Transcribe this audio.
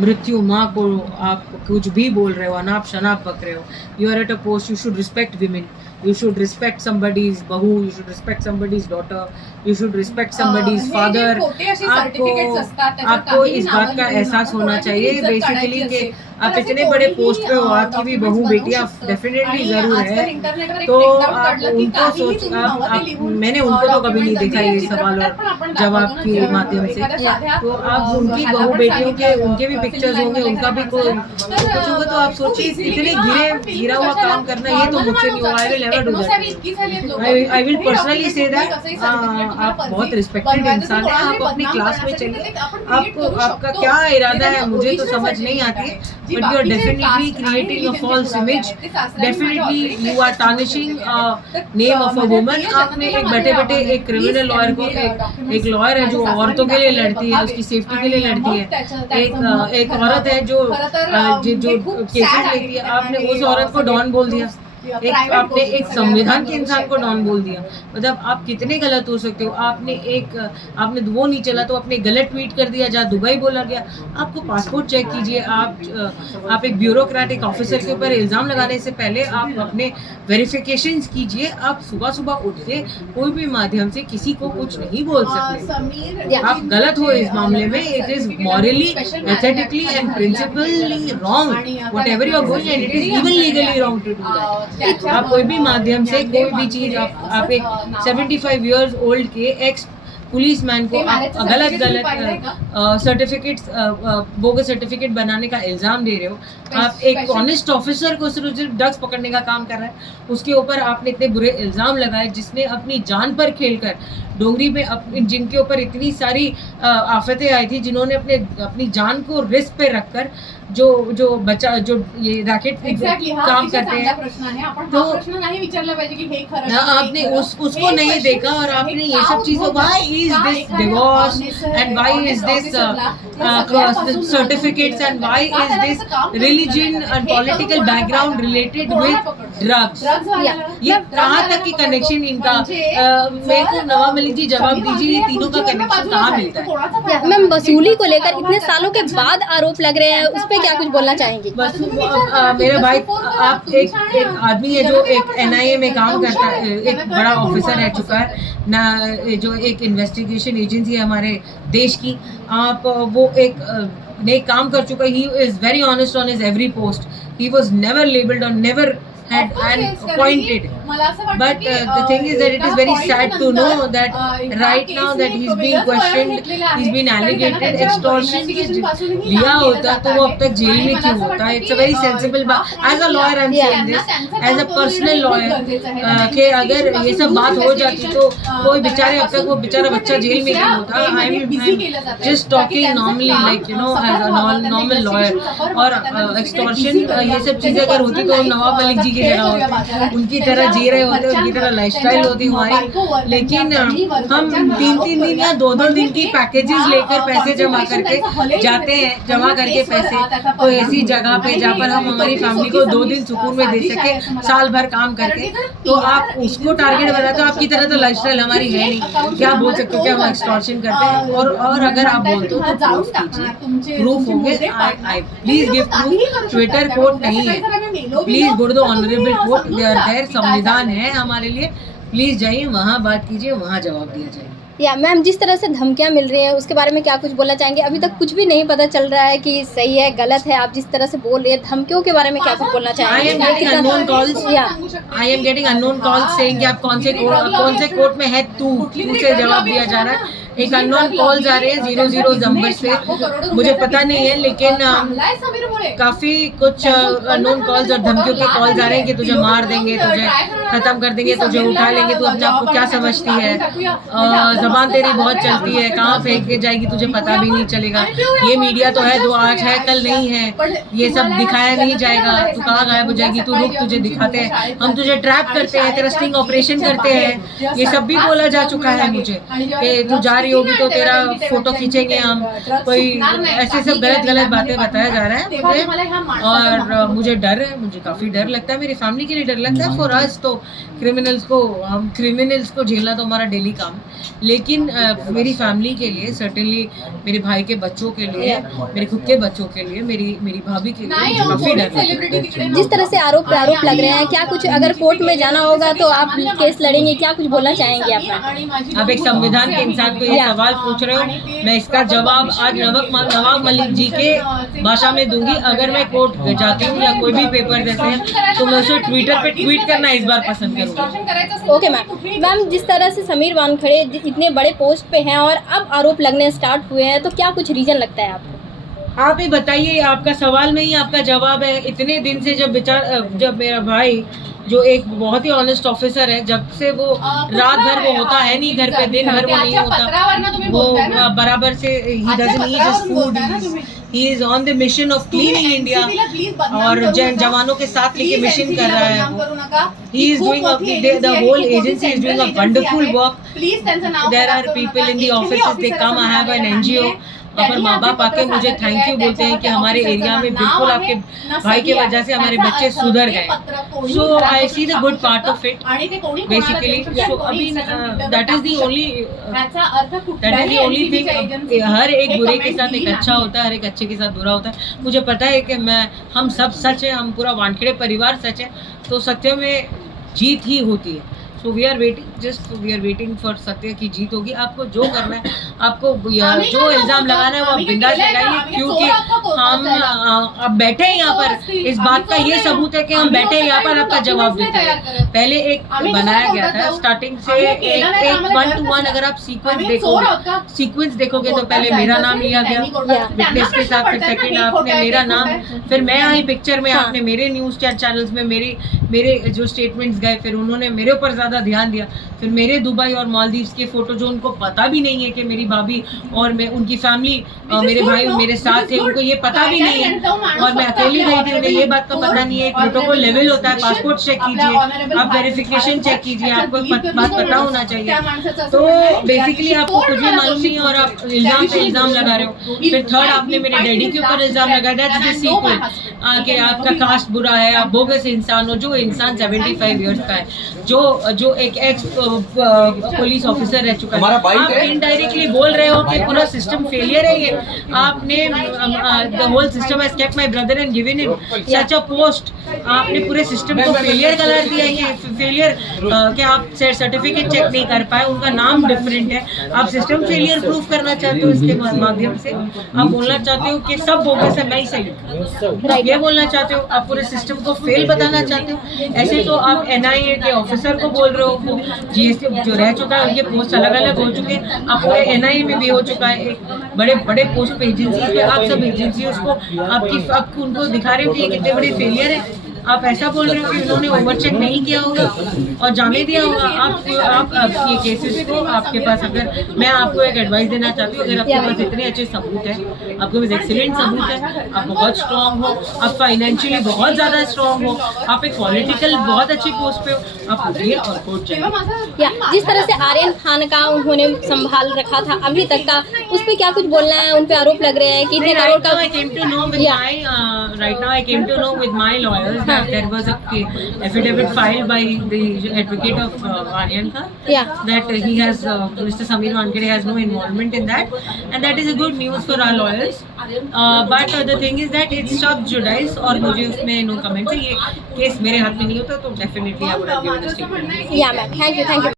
मृत्यु माँ को आप कुछ भी बोल रहे हो, अनाप शनाप बक रहे हो. You are at a post, you should respect women, you should respect somebody's bahu, you should respect somebody's daughter, you should respect somebody's father. आपको इस बात का एहसास होना चाहिए बेसिकली कि आप इतने बड़े पोस्ट पे हो, आपकी भी बहू बेटियां डेफिनेटली जरूर है, तो आप उनको सोच आप मैंने उनको तो कभी नहीं देखा ये सवाल और जवाब के माध्यम से, तो आप उनकी बहू बेटियों के उनके भी पिक्चर्स होंगे, उनका भी कुछ होगा, तो आप सोचिए इतने गिरा हुआ काम करना ये तो मुझसे नहीं हुआ. I will personally say that आप बहुत रिस्पेक्टेड इंसान हैं, आप अपनी क्लास में चलिए, आपको आपका क्या इरादा है मुझे तो समझ नहीं आती है, but you are definitely creating a false image, definitely you are tarnishing name of a woman. आपने एक बैठे एक क्रिमिनल लॉयर को, एक लॉयर है जो औरतों के लिए लड़ती है, उसकी सेफ्टी के लिए लड़ती है, एक औरत है जो केसेस लेती है, आपने उस औरत को डॉन बोल दिया, आपने एक संविधान के इंसान को डॉन बोल दिया. मतलब आप कितने गलत हो सकते हो. आपने वो नहीं चला तो आपने गलत ट्वीट कर दिया जहाँ दुबई बोला गया. आपको पासपोर्ट चेक कीजिए. आप एक ब्यूरोक्रेटिक ऑफिसर के ऊपर इल्जाम लगाने से पहले आप अपने वेरिफिकेशंस कीजिए. आप सुबह उठ के कोई भी माध्यम से किसी को कुछ नहीं बोल सकते. आप गलत हो इस मामले में. It is morally, ethically and principally wrong whatever you are doing, and it is even legally wrong to do that. आप कोई भी माध्यम से कोई भी चीज आप एक 75 इयर्स ओल्ड के एक्स पुलिस मैन को गलत सर्टिफिकेट्स बोगस सर्टिफिकेट बनाने का इल्जाम दे रहे हो. आप एक ऑनेस्ट ऑफिसर को सिर्फ ड्रग्स पकड़ने का काम कर रहा है, उसके ऊपर आपने इतने बुरे इल्जाम लगाए जिसने अपनी जान पर खेलकर डोंगरी में जिनके ऊपर इतनी सारी आफतें आई थी, जिन्होंने अपनी जान को रिस्क पे रखकर जो बच्चा जो ये रैकेट काम करते हैं, तो आपने उसको नहीं देखा और आपने ये सब चीजों why is this divorce and why is this certificates and why is this religion and political background related with drugs. ये कहाँ तक की कनेक्शन इनका, मेरे को नवाब मलिक जी जवाब दीजिए, ये तीनों का कनेक्शन कहाँ मिलता है. मैम, वसूली को लेकर इतने सालों के बाद आरोप लग रहे हैं, उस पे क्या कुछ बोलना चाहेंगी? बस मेरे भाई, आप एक आदमी है जो एक NIA में काम करता है, एक बड़ा ऑफिसर रह चुका है ना, जो एक इन्वेस्टिगेशन एजेंसी है हमारे देश की. आप वो एक काम कर चुका. He is very honest on his every post. He was never labelled और never had and appointed, but the thing is that it is very sad to know that right now that he's being questioned, he's been alleged extortion. लिया होता तो वो अब तक jail में क्यों होता. it's a very sensible as a lawyer I'm saying this as a personal lawyer कि अगर ये सब बात हो जाती तो कोई बेचारे अब तक वो बेचारा बच्चा जेल में क्यों होता. I'm just talking normally like you know as a normal lawyer. और extortion ये सब चीजें अगर होती तो नवाब मलिक जी की जगह होते, उनकी तरह जी रहे होते, उनकी तरह लाइफस्टाइल होती हमारी. लेकिन हम 3-3 दिन या 2-2 दिन की पैकेजेस लेकर पैसे जमा करके जाते हैं, जमा करके पैसे कोई ऐसी जगह पे जहाँ पर हम हमारी फैमिली को 2 दिन सुकून में दे सके, साल भर काम करके. तो आप उसको टारगेट बनाते हो. आपकी तरह तो लाइफस्टाइल हमारी है नहीं. क्या बोल सकते हो कि हम एक्सटॉर्शन करते हैं. और अगर आप बोलते हो तो प्रूफ कीजिए. प्रूफ होंगे. Please give proof. Twitter code नहीं है. Please go to the honourable court. There संविधान है हमारे लिए. प्लीज जाइए, वहाँ बात कीजिए, वहाँ जवाब दिया जाए. या मैम, जिस तरह से धमकियां मिल रही हैं उसके बारे में क्या कुछ बोलना चाहेंगे? अभी तक कुछ भी नहीं पता चल रहा है कि सही है गलत है. आप जिस तरह से बोल रहे हैं, धमकियों के बारे में क्या कुछ बोलना चाहेंगे? I am getting unknown calls saying कि आप कौन से कोर्ट में है. तू से जवाब दिया जा रहा है. एक अननोन कॉल्स आ रहे हैं 00 नंबर से. मुझे पता नहीं है, लेकिन काफी कुछ अननोन कॉल्स और धमकियों के कॉल्स आ रहे हैं कि तुझे मार देंगे, तुझे खत्म कर देंगे, तुझे उठा लेंगे, तू अपने आप को क्या समझती है, जबान तेरी बहुत चलती है, कहाँ फेंक के जाएगी तुझे पता भी नहीं चलेगा. ये मीडिया तो है, जो आज है कल नहीं है. ये सब दिखाया नहीं जाएगा. तू कहाँ गायब हो जाएगी, तू रुक, तुझे दिखाते हैं, हम तुझे ट्रैप करते हैं, तेरा स्टिंग ऑपरेशन करते हैं. ये सब भी बोला जा चुका है मुझे कि तू जा रही होगी तो तेरा फोटो खींचेंगे हम, कोई ऐसे सब गलत बातें बताया जा रहा है मुझे। और मुझे डर है, मुझे काफ़ी डर लगता है, मेरी फैमिली के लिए डर लगता है। फॉर अस तो क्रिमिनल्स को झेलना तो हमारा डेली काम, लेकिन मेरी फैमिली के लिए सर्टेनली, मेरे भाई के बच्चों के लिए, मेरे खुद के बच्चों के लिए, मेरी भाभी के लिए मुझे काफ़ी डर लगता है। जिस तरह से आरोप लग रहे हैं, क्या कुछ अगर कोर्ट में जाना होगा तो आप केस लड़ेंगे, क्या कुछ बोलना चाहेंगे आप एक संविधान के इंसान को ये सवाल पूछ रहे हो, मैं इसका जवाब आज नवाब मलिक जी के भाषा में दूंगी। अगर मैं कोर्ट जाती हूँ या कोई भी पेपर देते हैं तो मैं उसे ट्विटर पे ट्वीट करना इस बार पसंद करूँगी। ओके मैम, जिस तरह से समीर वानखेड़े इतने बड़े पोस्ट पे हैं और अब आरोप लगने स्टार्ट हुए हैं, तो क्या कुछ रीजन लगता है आपको? आप ही बताइए, आपका सवाल में ही आपका जवाब है। इतने दिन से जब मेरा भाई जो एक बहुत ही ऑनेस्ट ऑफिसर है, जब से वो रात भर वो होता है नहीं घर पे, दिन भर वो नहीं होता, वो बराबर से he doesn't eat his food, he is on the mission of cleaning India और जवानों के साथ लेके मिशन कर रहा है वो। He is doing the whole agency is doing a wonderful work. There are people in the offices, they come, I have an NGO. पर माँ बाप आके मुझे थैंक यू बोलते हैं कि हमारे एरिया में बिल्कुल आपके भाई की वजह से हमारे बच्चे सुधर गए। So I see the good part of it basically. So अभी that is the only thing. हर एक बुरे के साथ एक अच्छा होता है, हर एक अच्छे के साथ बुरा होता है। मुझे पता है कि हम सब सच है, हम पूरा वानखेड़े परिवार सच है, तो सत्य में जीत ही होती है। So we are waiting for सत्य की जीत होगी। आपको जो करना है, आपको जो इल्ज़ाम लगाना है वो आप बिंदास लगाइए, क्योंकि हम अब बैठे हैं यहाँ पर। इस बात का ये सबूत है कि हम बैठे हैं यहाँ पर, आपका जवाब देते हैं। पहले एक बनाया गया था स्टार्टिंग से, एक 1 to 1 अगर आप सीक्वेंस देखोगे तो पहले मेरा नाम लिया गया विटनेस के साथ, फिर सेकंड आपने मेरा नाम, फिर मैं आई पिक्चर में, आपने मेरे न्यूज़ चैनल्स में मेरे जो स्टेटमेंट्स गए, फिर उन्होंने मेरे ऊपर ज़्यादा ध्यान दिया। फिर मेरे दुबई और मालदीव्स के फोटो, जो उनको पता भी नहीं है कि मेरी भाभी और मैं, उनकी फैमिली, मेरे भाई मेरे साथ थे, उनको ये पता भी नहीं है और मैं अकेली गई थी, उन्हें ये बात का पता नहीं है। प्रोटोकॉल लेवल होता है, पासपोर्ट चेक कीजिए, आप वेरिफिकेशन चेक कीजिए, आपको बात पता होना चाहिए। तो बेसिकली आपको कुछ भी मालूम नहीं है और आप इल्ज़ाम पे इल्ज़ाम लगा रहे हो। फिर थर्ड, आपने मेरे डैडी के ऊपर इल्ज़ाम लगाया, दैट्स द सीक्वल कि आपका कास्ट बुरा है, आप बोगस इंसान हो। जो इंसान 75 इयर्स का है, जो एक एक्स पुलिस ऑफिसर रह चुका है, आप इनडायरेक्टली बोल रहे हो कि पूरा सिस्टम फेलियर है। ये आपने the whole system has kept my brother and given him such a post. आपने पूरे सिस्टम को फेलियर करार दिया। ये फेलियर कि आप सर्टिफिकेट चेक नहीं कर पाए, उनका नाम डिफरेंट है, आप सिस्टम फेलियर प्रूफ करना चाहते हो। इसके माध्यम से आप बोलना चाहते हो कि सब बोगस है, मैं ही सही हूँ, ये बोलना चाहते हो। आप पूरे सिस्टम को फेल बताना चाहते हो। ऐसे तो आप NIA के ऑफिसर को बोल रहे हो, GST जो रह चुका है, उनके पोस्ट अलग अलग हो चुके हैं। आप पूरे NIA में भी हो चुका है, एक बड़े पोस्ट पे एजेंसी, आप सब एजेंसी उसको आपको उनको दिखा रहे हो कि ये कितने बड़े फेलियर है। आप ऐसा बोल रहे हो कि उन्होंने ओवरचेक नहीं किया होगा और जाने दिया होगा। आप ये केसेस को, आपके पास, अगर मैं आपको एक एडवाइस देना चाहती हूँ, अगर आपके पास इतने अच्छे सबूत है, आपके पास एक्सीलेंट सबूत है, आप बहुत स्ट्रॉन्ग हो, आप फाइनेंशियली बहुत ज़्यादा स्ट्रॉन्ग हो, आप एक पॉलिटिकल बहुत अच्छी पोस्ट पे हो, आप उठिए और कोर्ट जाइए। जिस तरह से आर्यन खान का उन्होंने संभाल रखा था अभी तक का, उस पर क्या कुछ बोलना है? उन पे आरोप लग रहे हैं कि इतने करोड़ का। Right now I came to know with my lawyers that there was a affidavit filed by the advocate of Aryan Khan that he has Mr. Sameer Wankhede has no involvement in that, and that is a good news for our lawyers. But the thing is that it's sub judice और मुझे उसमें no comment है। ये case मेरे हाथ में नहीं होता तो definitely I would have given a statement. Yeah, ma'am. Thank you.